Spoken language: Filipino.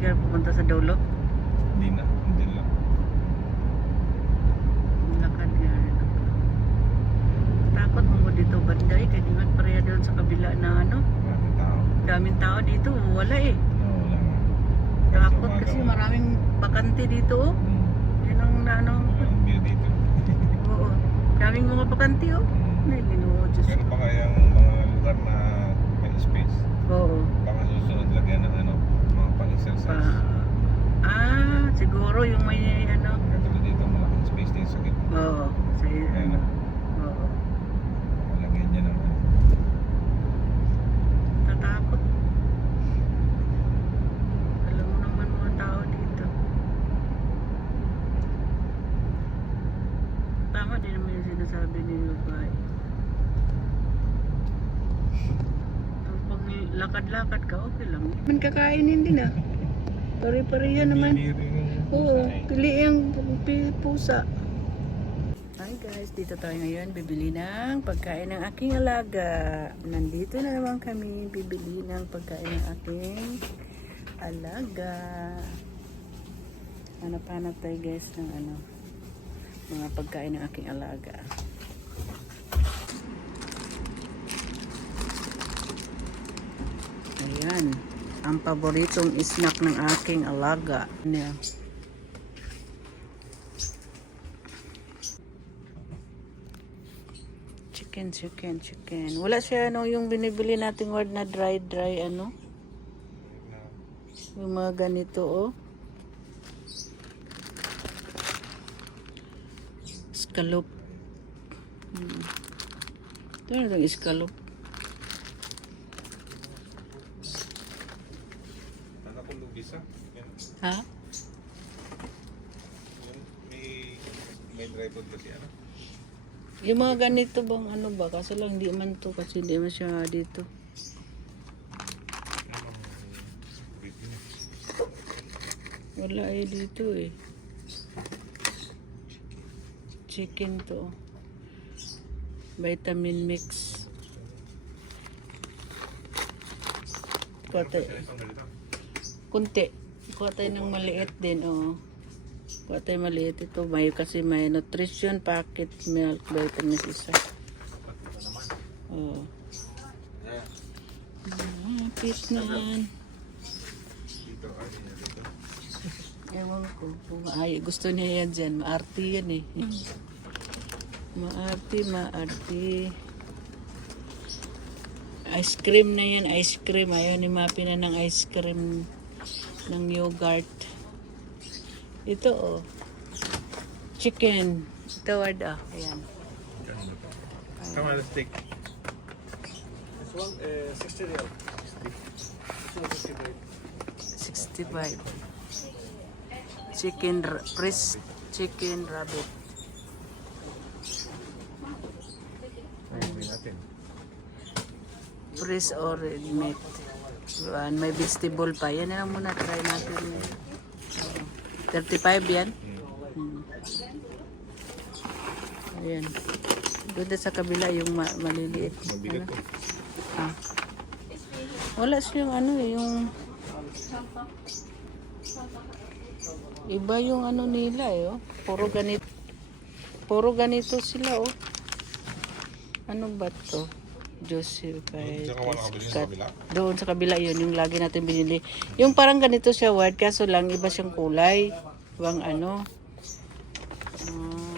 Hanggang dyan, di ka pupunta sa dulo. Hindi na. Hindi lang. Lakad nga. Takot mo mo dito, banday. Kaya di man pareha doon sa kabila na ano. Maraming tao. Daming tao dito, wala eh. Wala nga. Takot kasi maraming bakante dito. oh. Hmm. Yun ang ano. Ang view dito. Oo. Daming mga bakante oh. Hmm. Ay, ginoo, Diyos Pero ko. baka yung mga lugar na may space, Oo. baka susunod lagyan ng ano, mga Pa, pang-exercise. ah, siguro yung may ano. Katulad dito, malaking space din sa gitna. Oo. Sa, Ayan na. Oo. Malagyan niya ano. Tatakot. Alam mo naman mga tao dito. Tama din naman yung sinasabi ni. Pag lakad-lakad ka, okay lang. Man kakainin din ah. Pare-pareha naman. Oo, pili ang pusa. Hi guys, dito tayo ngayon bibili ng pagkain ng aking alaga. Nandito na naman kami bibili ng pagkain ng aking alaga. Hanap-hanap tayo guys ng ano, mga pagkain ng aking alaga. Ayan, ang paboritong snack ng aking alaga. Ano Chicken, chicken, chicken. Wala siya ano yung binibili nating word na dry, dry ano? Yung mga ganito oh. Scallop. Hmm. Ito na scallop. Yan. Ha? Yung May, may dry food kasi ano? Yung mga ganito bang ano ba? Kaso lang hindi man to kasi hindi man siya dito. Wala eh dito eh. Chicken to. Vitamin mix. Tayo. Kunti. Kuha tayo ng maliit din, oh. Kuha tayo maliit ito. May kasi may nutrition packet milk vitamins isa. Oh. Dito, ano niya dito. Ewan ko. Ay, gusto niya yan dyan. Maarti yan eh. Maarti, maarti. Ice cream na yan, ice cream. Ayaw ni Mapi na ng ice cream ng yogurt. Ito oh. Chicken. Ito word ah. Ayan. Come on, let's take. This one, uh, 60 real. 65. Chicken, ra- press chicken rabbit. Press or meat. Yan, may vegetable pa. Yan na lang muna. Try natin. Uh, 35 yan. Hmm. Ayan. Doon sa kabila yung ma- maliliit. Mabigat Ano? to. Ah. Wala siyang ano eh, yung... Iba yung ano nila eh, oh. Puro ganito. Puro ganito sila, oh. Ano ba to? Joseph Doon ka wala kabili sa kabila. Doon sa kabila yun, yung lagi natin binili. Yung parang ganito siya, word, kaso lang iba siyang kulay. Ibang ano. Ah.